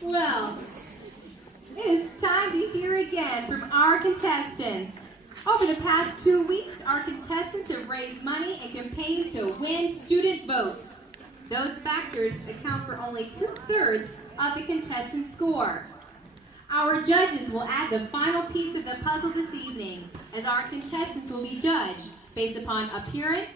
Well, it is time to hear again from our contestants. Over the past 2 weeks, our contestants have raised money and campaigned to win student votes. Those factors account for only 2/3 of the contestant score. Our judges will add the final piece of the puzzle this evening, as our contestants will be judged based upon appearance,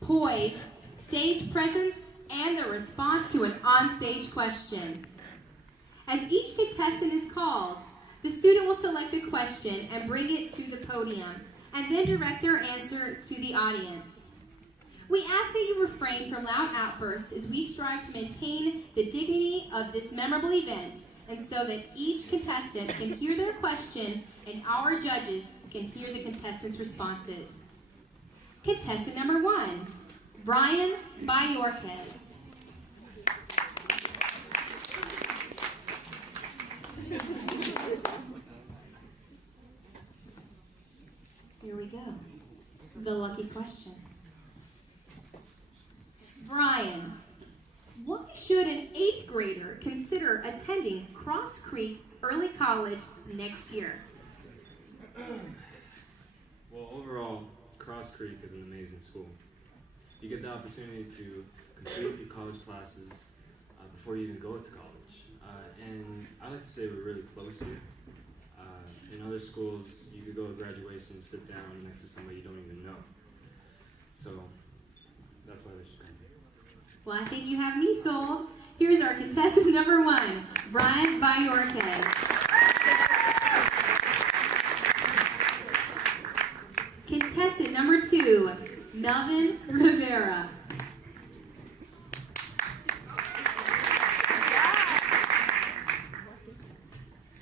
poise, stage presence, and their response to an on-stage question. As each contestant is called, the student will select a question and bring it to the podium, and then direct their answer to the audience. We ask that you refrain from loud outbursts as we strive to maintain the dignity of this memorable event, and so that each contestant can hear their question and our judges can hear the contestants' responses. Contestant number 1, Brian Bayorquez. Here we go. The lucky question. Brian, why should an 8th grader consider attending Cross Creek Early College next year? Well, overall, Cross Creek is an amazing school. You get the opportunity to complete your college classes before you even go to college. And I like to say we're really close here. In other schools, you could go to graduation and sit down next to somebody you don't even know. So that's why they should come here. Well, I think you have me sold. Here's our contestant number 1, Brian Bayorquez. Contestant number 2, Melvin Rivera.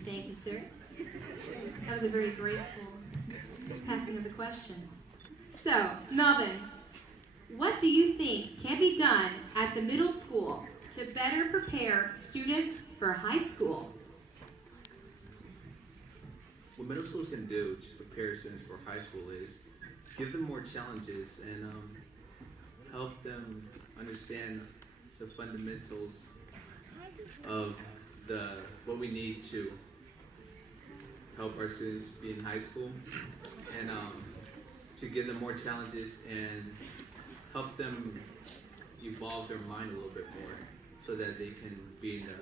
Thank you, sir. That was a very graceful passing of the question. So, Melvin, what do you think can be done at the middle school to better prepare students for high school? What middle schools can do to prepare students for high school is give them more challenges and help them understand the fundamentals of what we need to help our students be in high school, and to give them more challenges and help them evolve their mind a little bit more so that they can be in the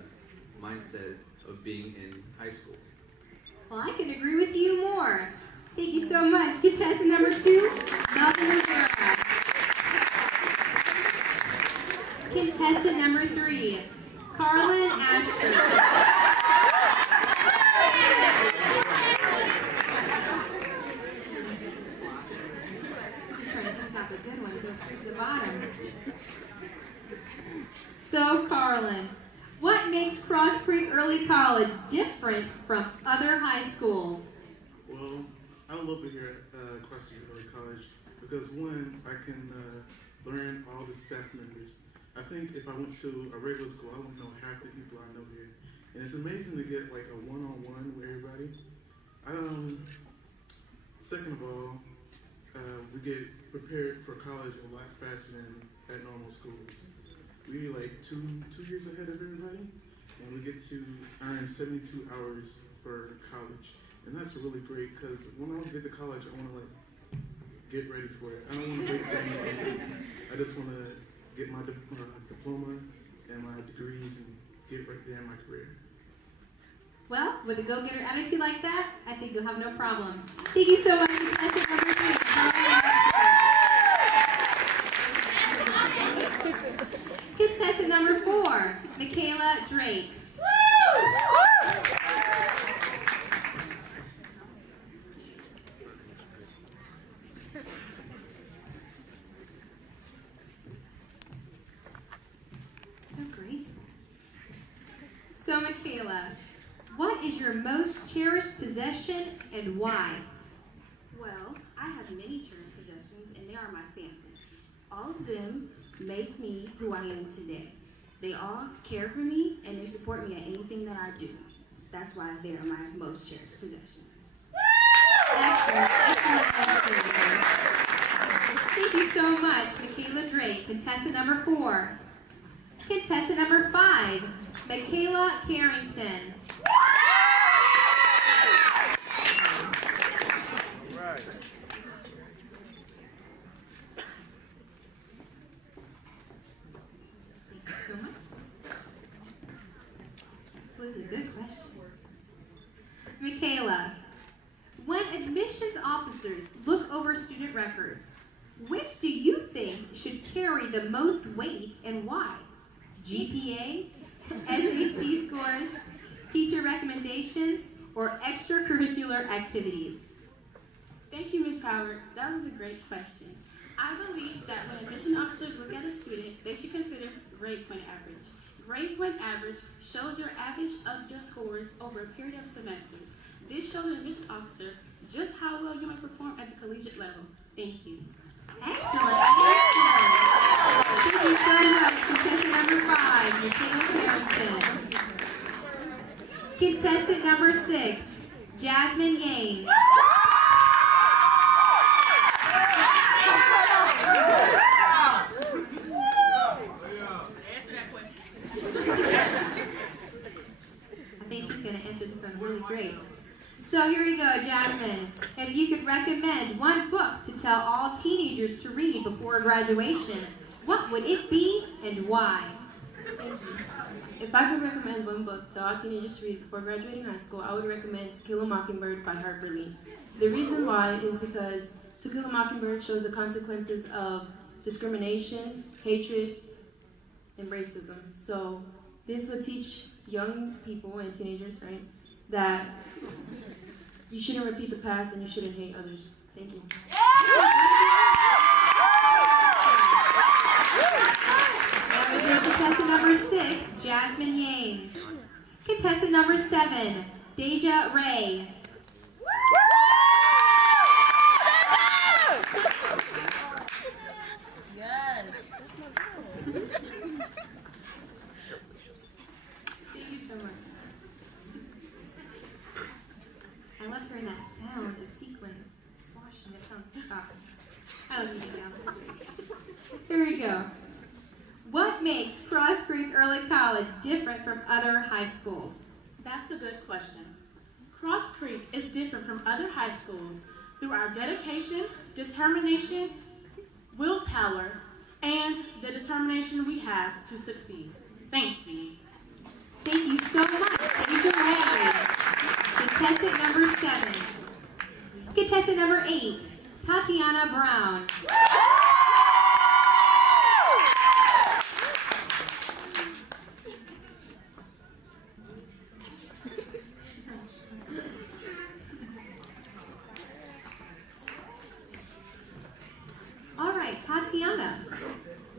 mindset of being in high school. Well, I can agree with you more. Thank you so much. Contestant number 2, Melvin Rivera. Contestant number 3, Carlin Ashford. A good one goes to the bottom. So, Carlin, what makes Cross Creek Early College different from other high schools? Well, I love it here at Cross Creek Early College because, one, I can learn all the staff members. I think if I went to a regular school, I wouldn't know half the people I know here. And it's amazing to get like a one-on-one with everybody. Second of all, we get prepared for college a lot faster than at normal schools. We're like two years ahead of everybody, and we get to earn 72 hours for college. And that's really great because when I get to college, I want to like get ready for it. I don't want to wait for anything. I just want to get my diploma and my degrees and get right there in my career. Well, with a go-getter attitude like that, I think you'll have no problem. Thank you so much, contestant number 3. Contestant number 4, Michaela Drake. So graceful. So, Michaela, what is your most cherished possession and why? Well, I have many cherished possessions, and they are my family. All of them make me who I am today. They all care for me, and they support me in anything that I do. That's why they are my most cherished possession. Excellent, excellent answer. Thank you so much, Michaela Drake, contestant number 4. Contestant number 5, Michaela Carrington. Thank you so much. Well, this is a good question. Michaela, when admissions officers look over student records, which do you think should carry the most weight and why? GPA, SAT scores, teacher recommendations, or extracurricular activities? Thank you, Ms. Howard. That was a great question. I believe that when admission officers look at a student, they should consider grade point average. Grade point average shows your average of your scores over a period of semesters. This shows an admission officer just how well you might perform at the collegiate level. Thank you. Excellent answer. Thank you so much. Contestant number 5, Michaela Carrington. Contestant number 6, Jasmine Yanes. I think she's going to answer this one really great. So here we go, Jasmine. If you could recommend one book to tell all teenagers to read before graduation, what would it be and why? Thank you. If I could recommend one book to all teenagers to read before graduating high school, I would recommend To Kill a Mockingbird by Harper Lee. The reason why is because To Kill a Mockingbird shows the consequences of discrimination, hatred, and racism. So this would teach young people and teenagers, right, that you shouldn't repeat the past and you shouldn't hate others. Thank you. That was your contestant number 6, Jasmine Yanes. Contestant number 7, Deja Ray. Yes. Thank you so much. I love hearing that sound of sequins swashing. That sounds I love music now. Here we go. What makes Cross Creek Early College different from other high schools? That's a good question. Cross Creek is different from other high schools through our dedication, determination, willpower, and the determination we have to succeed. Thank you. Thank you so much, Deja Ray. Contestant number 7. Contestant number 8, Tatiana Brown. All right, Tatiana,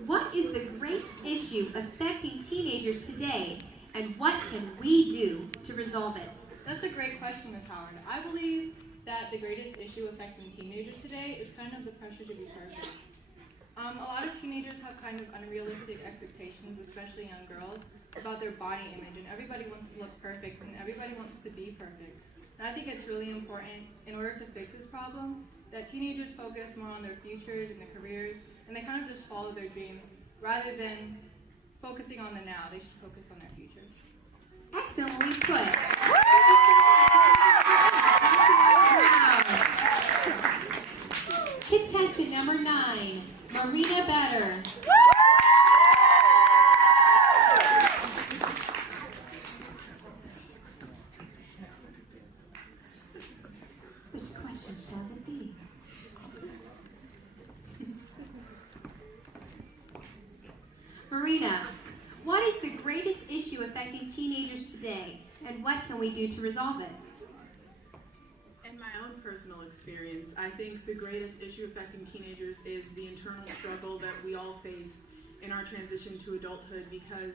what is the greatest issue affecting teenagers today, and what can we do to resolve it? That's a great question, Ms. Howard. I believe that the greatest issue affecting teenagers today is kind of the pressure to be perfect. A lot of teenagers have kind of unrealistic expectations, especially young girls, about their body image, and everybody wants to look perfect, and everybody wants to be perfect. And I think it's really important, in order to fix this problem, that teenagers focus more on their futures and their careers, and they kind of just follow their dreams, rather than focusing on the now. They should focus on their futures. Excellently put. Contestant number 9, Marina Better. Which question shall it be? Marina, what is the greatest issue affecting teenagers today, and what can we do to resolve it? In my own personal experience, I think the greatest issue affecting teenagers is the internal struggle that we all face in our transition to adulthood, because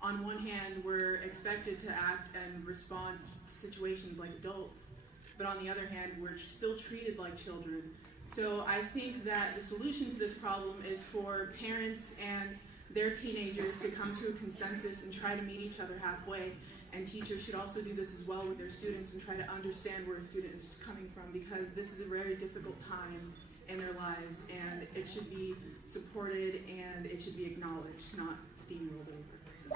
on one hand, we're expected to act and respond to situations like adults, but on the other hand, we're still treated like children. So I think that the solution to this problem is for parents and their teenagers to come to a consensus and try to meet each other halfway. And teachers should also do this as well with their students and try to understand where a student is coming from, because this is a very difficult time in their lives, and it should be supported and it should be acknowledged, not steamrolled over. So.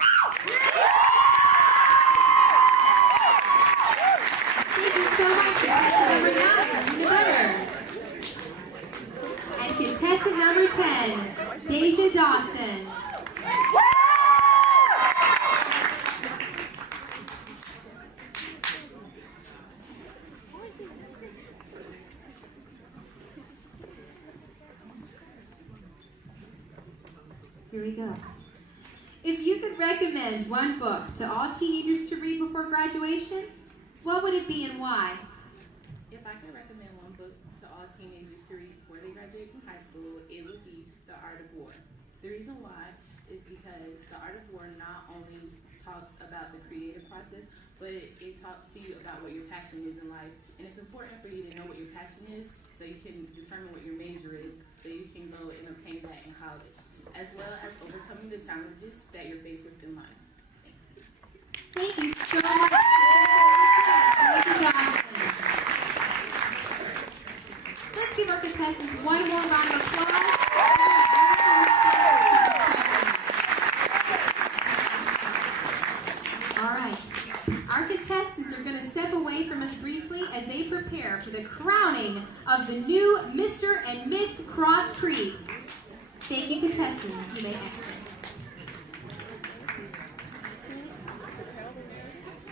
number 10, Deja Dawson. Here we go. If you could recommend one book to all teenagers to read before graduation, what would it be and why? If I could recommend one book to all teenagers to read before they graduate from high school, it would be The Art of War. The reason why is because The Art of War not only talks about the creative process, but it talks to you about what your passion is in life. And it's important for you to know what your passion is so you can determine what your major is so you can go and obtain that in college, as well as overcoming the challenges that you're faced with in life. Thank you so much. Let's give our contestants one more round of applause. All right. Our contestants are going to step away from us briefly as they prepare for the crowning of the new Mr. and Miss Cross Creek. Thank you, contestants. You may exit.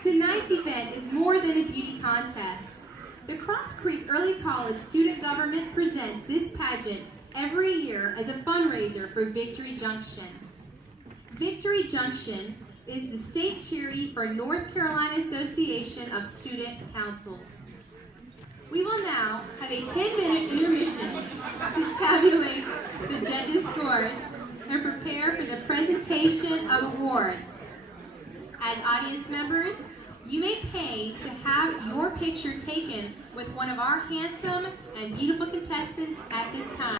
Tonight's event is more than a beauty contest. The Cross Creek Early College Student Government presents this pageant every year as a fundraiser for Victory Junction. Victory Junction is the state charity for North Carolina Association of Student Councils. We will now have a 10-minute intermission to tabulate the judges' scores and prepare for the presentation of awards. As audience members, you may pay to have your picture taken with one of our handsome and beautiful contestants at this time.